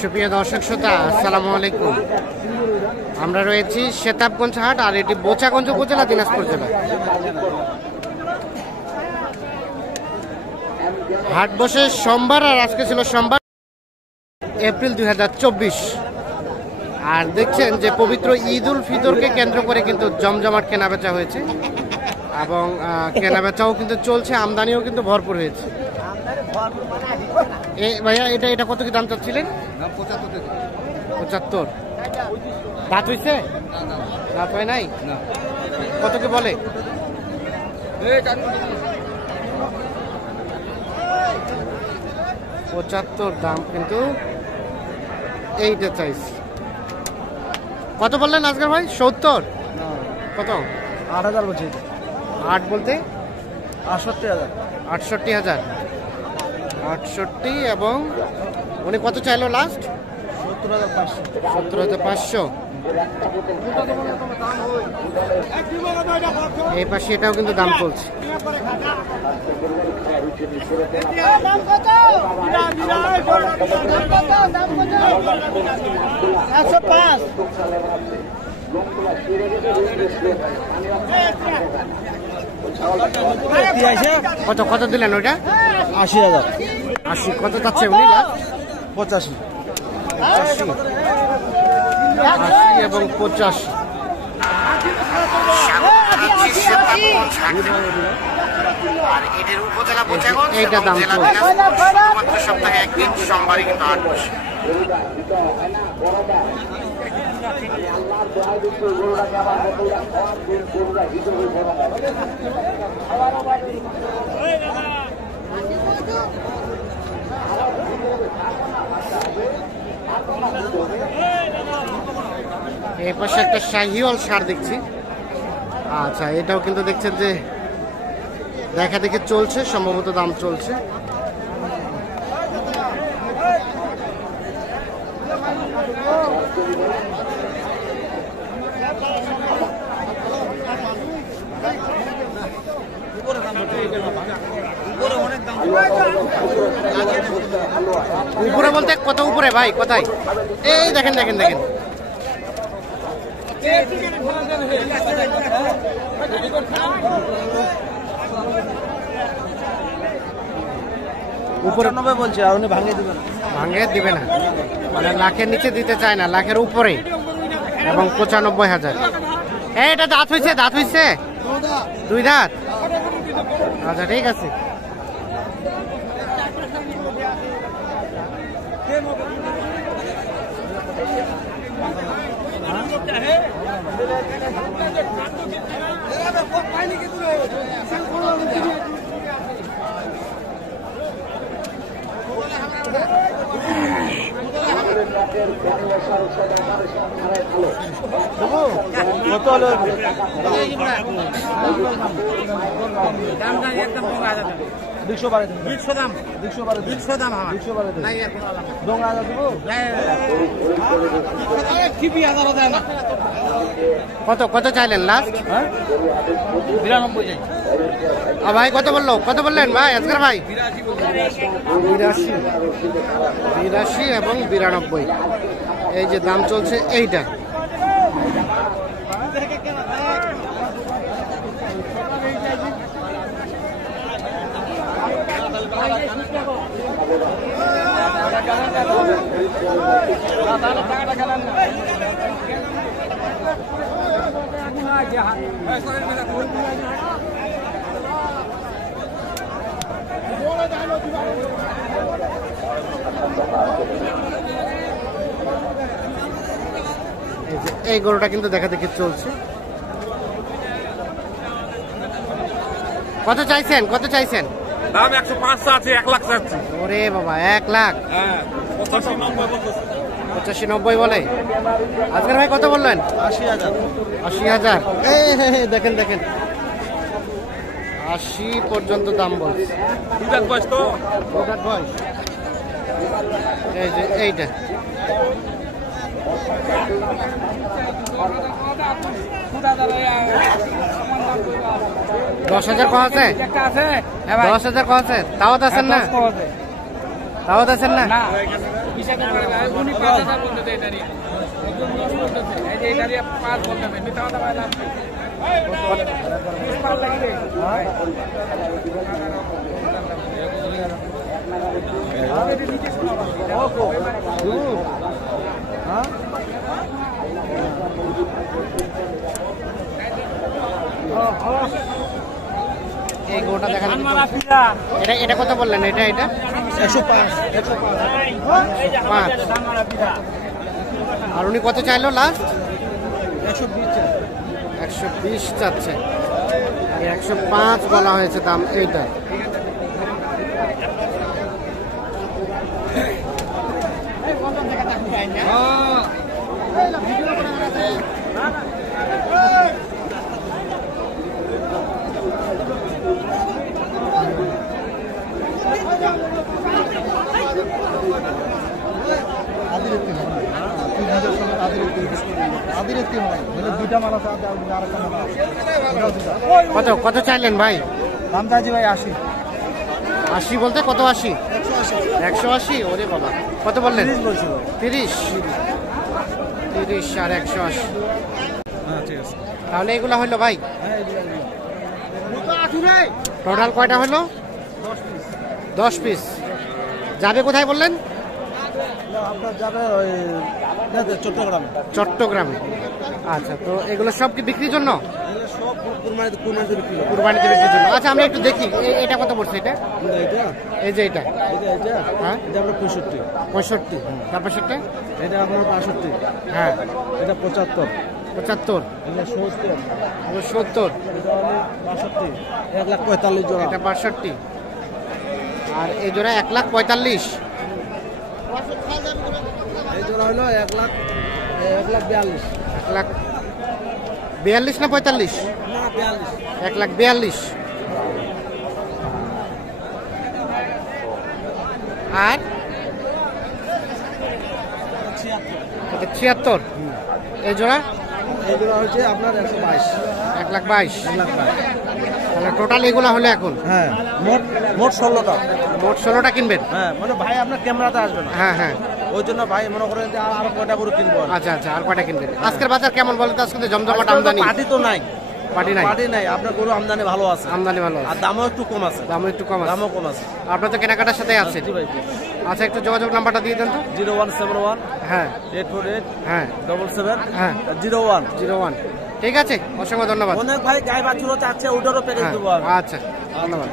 সুপ্রিয় দর্শক শ্রোতা, আসসালামু আলাইকুম। আমরা রয়েছি শেতাবগঞ্জ হাট, আর এটি বোচাগঞ্জ উপজেলা, দিনাজপুর জেলা। হাট বসে সোমবার, আর আজকে ছিল সোমবার, এপ্রিল 2024। আর দেখছেন যে পবিত্র ঈদ উল ফিতরকে কেন্দ্র করে কিন্তু জমজমাট কেনাবেচা হয়েছে, এবং কেনাবেচাও কিন্তু চলছে, আমদানিও কিন্তু ভরপুর হয়েছে। ভাইয়া, এটা কত কি দাম চাচ্ছিলেন? 75। দাঁত হয়েছে? দাঁত হয় নাই? কত কি বলে? 75 দাম, কিন্তু এইটা চাইছি। কত বললেন আজকের ভাই? 70? কত? 8000 বলছি। 8 বলতে 68000। 68,000। 68। এবং উনি কত চাইলো লাস্ট? 70500। 70500। এই পাশে এটাও কিন্তু দাম চলছে। কত কত দিলেন ওইটা? 80000। 80। কত চাচ্ছে উনি? 85। 80 এবং 85। আর এদের উপজেলা বোচাগঞ্জ, এইটা দাম চলছে। সপ্তাহে একদিন সোমবারই কিন্তু হাট বসে। এই পাশে একটা শাহিওয়াল ষাঁড় দেখছি। আচ্ছা, এটাও কিন্তু দেখছেন যে দেখা দেখে চলছে, সম্ভবত দাম চলছে। উপরে বলতে কত উপরে ভাই? কোথায়? এই দেখেন দেখেন দেখেন, উপরে 90 বলছে, আর উনি ভাঙিয়ে দিবেন। ভাঙিয়ে দিবে না মানে লাখের নিচে দিতে চায় না, লাখের উপরে। এবং 95,000। এটা দাঁত হয়েছে? দাঁত হয়েছে? 2 দাঁত। আচ্ছা, ঠিক আছে। কত হলো? 212 দাম। 212 দাম। কত কত চাইলেন লাস্ট? 92 যাই। ভাই কত বললো? কত বললেন ভাই আজকের ভাই? 82 এবং 92। এই যে দাম চলছে এইটা। এই গরুটা কিন্তু দেখা দেখি চলছে। কত চাইছেন? কত চাইছেন? দাম 105 আছে, 1 লাখ চাচ্ছি। ওরে বাবা, 1 লাখ। হ্যাঁ, 85-90 বলে। আজকের ভাই কত বললেন? 80000। 80,000। দেখেন দেখেন, 80 পর্যন্ত দাম বলছে। বয়স তো বয়স। এই যে এইটা 10,000 কম আছে? 10,000 কম আছে? তাও আছেন না? দাওয়াত আছেন না? এই গোটা দেখা এটা এটা কত বললেন? এটা এটা 105 5। আর উনি কত চাইলো লাস্ট? 120 চাচ্ছে। 105 বলা হয়েছে দাম এইটা। কত কত চাইলেন ভাই? দাম চাইছি ভাই 80। 80 বলতে কত? 80 180। ওরে বাবা, কত বললেন? 30 বলছিল। 30 আর 180। হ্যাঁ ঠিক আছে। তাহলে এগুলো হলো ভাই হ্যাঁ টোটাল কয়টা হলো? 10 পিস। যাবে কোথায় বললেন? আপনার যাবে ওই চট্টগ্রামে। চট্টগ্রামে। আচ্ছা, তো এগুলো সব কি বিক্রির জন্য? সব কুরবানিতে বিক্রি হবে। কুরবানিতে বিক্রির জন্য। আচ্ছা, আমরা একটু দেখি এটা কত পড়ছে? এটা এটা এই যে এটা এটা হ্যাঁ এটা আপনার 65। 65। তারপর সেটা এটা আপনার 62। হ্যাঁ এটা 75। 75। এটা 70। 70। এটা হলো 62। 1,45,000 জোড়া। এটা 62। আর এই জোড়া 1,45,000। এই জোড়া হলো 1,42,000। 1,42,000 না 45? না 42। 1,42,000। আর এটা 76। এই জোড়া এই জোড়া হচ্ছে আপনার 122। 1,22,000। 1,22,000। তাহলে টোটাল এগুলো হলে এখন হ্যাঁ, মোট 16টা। মোট 16টা কিনবেন? হ্যাঁ, মানে ভাই আপনার ক্যামেরাতে আসবে না, হ্যাঁ হ্যাঁ। ওই জন্য ভাই মনে করেন যে আরো কয়টা করে কিনবো। আচ্ছা আচ্ছা, আর কয়টা কিনবেন? আজকের বাজার কেমন বলেন তো? আজকে তো জমজমাট আমদানি। পার্টি তো নাই, পার্টি নাই? পার্টি নাই। আপনার গরু আমদানি ভালো আছে, আমদানি ভালো আছে, আর দামও একটু কম আছে। দামও একটু কম আছে। দামও কম আছে। আপনার তো কেনাকাটার সাথে আছে। জি ভাই। আচ্ছা, একটু যোগাযোগ নাম্বারটা দিয়ে দেন তো। 0171 হ্যাঁ 848 হ্যাঁ 77 হ্যাঁ 01। 01। ঠিক আছে, অসংখ্য ধন্যবাদ। অনেক ভাই গায়ে বাছুরও চাচ্ছে, ওটারও প্যাকেজ হ্যাঁ, দেবো আমি। আচ্ছা, ধন্যবাদ।